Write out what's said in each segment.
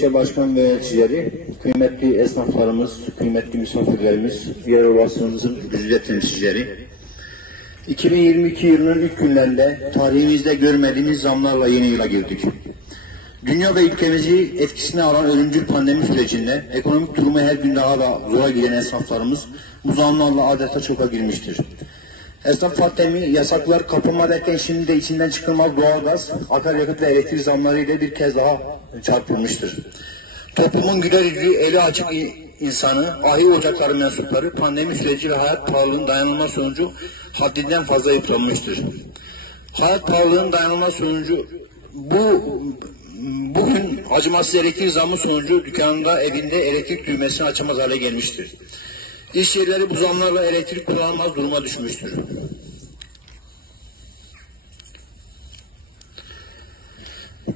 ilçe başkan ve yöneticileri, kıymetli esnaflarımız, kıymetli misafirlerimiz, diğer olasılığımızın güzide temsilcileri. 2022 yılının ilk günlerinde tarihimizde görmediğimiz zamlarla yeni yıla girdik. Dünya ve ülkemizi etkisine alan ölümcül pandemi sürecinde ekonomik durumu her gün daha da zora giden esnaflarımız bu zamlarla adeta çoka girmiştir. Esnaf Fatemi yasaklar kapama derken şimdi de içinden çıkılmaz doğalgaz, akaryakıt ve elektrik zamları ile bir kez daha çarpılmıştır. Toplumun güler yüzü, eli açık insanı, ahi ocakları mensupları pandemi süreci ve hayat pahalılığının dayanılmaz sonucu haddinden fazla yıpranmıştır. Hayat pahalılığının dayanılmaz sonucu bu bugün acımasız elektrik zamı sonucu dükkanında evinde elektrik düğmesini açamaz hale gelmiştir. İş yerleri bu zamlarla elektrik kullanılmaz duruma düşmüştür.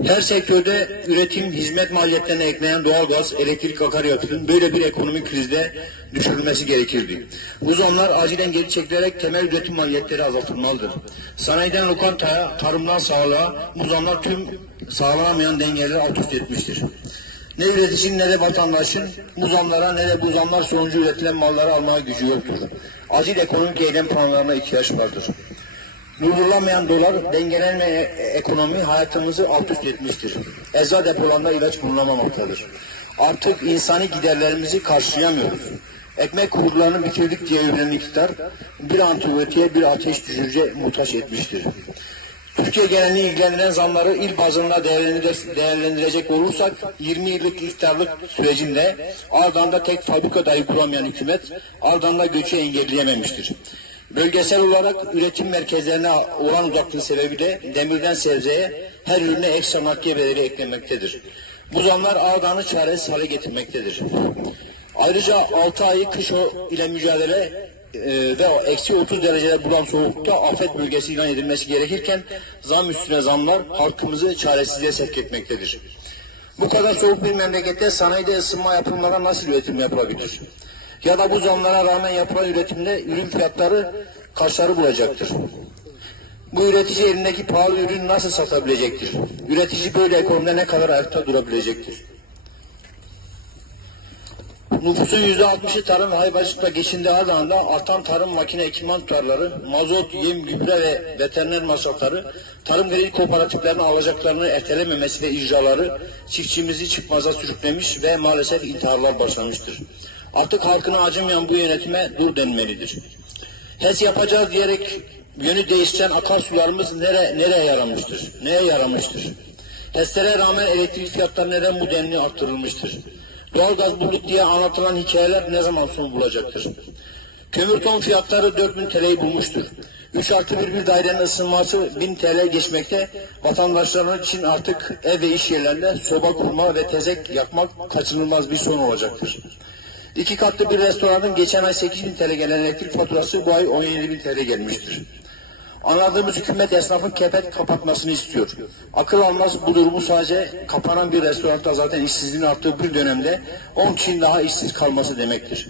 Her sektörde üretim, hizmet maliyetlerine ekleyen doğalgaz, elektrik akaryakıtın böyle bir ekonomik krizde düşürülmesi gerekirdi. Bu zamlar acilen geri çekilerek temel üretim maliyetleri azaltılmalıdır. Sanayiden lokantaya, tarımdan sağlığa bu zamlar tüm sağlanamayan dengeleri alt üst etmiştir. Ne üreticinin ne de vatandaşın bu zamlara ne de bu zamlar sonucu üretilen malları almaya gücü yoktur. Acil ekonomik eylem planlarına ihtiyaç vardır. Durdurulamayan dolar, dengelenmeyen ekonomi hayatımızı alt üst etmiştir. Ecza depolarında ilaç bulunamamaktadır. Artık insani giderlerimizi karşılayamıyoruz. Ekmek kurlarını bitirdik diye övülen iktidar bir antibiyotiğe bir ateş düşürücü muhtaç etmiştir. Türkiye genelini ilgilendiren zamları il bazında değerlendirecek olursak 20 yıllık iktidarlık sürecinde Ardahan'da tek fabrika dahi kuramayan hükümet Ardahan'da göçü engelleyememiştir. Bölgesel olarak üretim merkezlerine olan uzaklığı sebebiyle demirden sebzeye her ürüne ekstra madde bedeli eklenmektedir. Bu zamlar Ardahan'ı çaresiz hale getirmektedir. Ayrıca 6 ayı kış ile mücadele ve eksi 30 derecede bulan soğukta afet bölgesi ilan edilmesi gerekirken zam üstüne zamlar halkımızı çaresizliğe sevk etmektedir. Bu kadar soğuk bir memlekette sanayide ısınma yapımlara nasıl üretim yapılabilir? Ya da bu zamlara rağmen yapılan üretimde ürün fiyatları kaçları bulacaktır? Bu üretici elindeki pahalı ürünü nasıl satabilecektir? Üretici böyle ekonomide ne kadar ayakta durabilecektir? Nüfusun yüzde altmışı tarım ve hayvancılıkla geçindiği Ardahan'da artan tarım makine ekipman tutarları, mazot, yem, gübre ve veteriner masrafları, tarım kredi kooperatiflerinin alacaklarını ertelememesi ve icraları çiftçimizi çıkmaza sürüklemiş ve maalesef intiharlar başlamıştır. Artık halkına acımayan bu yönetime dur denmelidir. HES yapacağız diyerek yönü değiştiren akarsularımız nere, nereye yaramıştır? Neye yaramıştır? HES'lere rağmen elektrik fiyatları neden bu denli arttırılmıştır? Doğalgaz bulduk diye anlatılan hikayeler ne zaman son bulacaktır? Kömür ton fiyatları 4000 TL'yi bulmuştur. 3 artı 1 bir dairenin ısınması 1000 TL geçmekte. Vatandaşların için artık ev ve iş yerlerinde soba kurma ve tezek yakmak kaçınılmaz bir son olacaktır. İki katlı bir restoranın geçen ay 8 bin TL gelen elektrik faturası bu ay 17 bin TL gelmiştir. Anladığımız hükümet esnafın kepet kapatmasını istiyor. Akıl almaz bu durumu sadece kapanan bir restoranda zaten işsizliğin arttığı bir dönemde 10 kişinin daha işsiz kalması demektir.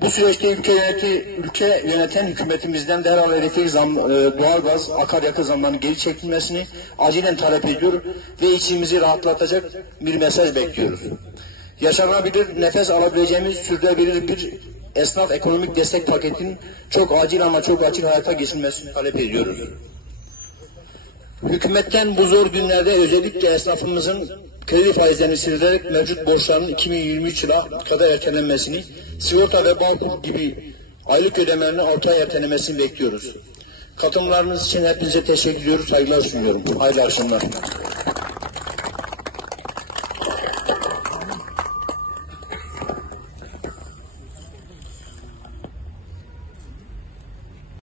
Bu süreçte ülke, yöneti, ülke yöneten hükümetimizden derhal elektrik zam, e, doğalgaz, akaryakıt zamlarının geri çekilmesini acilen talep ediyor ve içimizi rahatlatacak bir mesaj bekliyoruz. Yaşanabilir, nefes alabileceğimiz, sürdürülebilir bir esnaf ekonomik destek paketinin çok acil ama çok açık hayata geçilmesini talep ediyoruz. Hükümetten bu zor günlerde özellikle esnafımızın kredi faizlerini silinerek mevcut borçlarının 2023 yıla kadar ertelenmesini, sigorta ve bank gibi aylık ödemelerinin 6 ay ertelemesini bekliyoruz. Katılımlarınız için hepinize teşekkür ediyoruz, saygılar sunuyorum. Hayırlı akşamlar.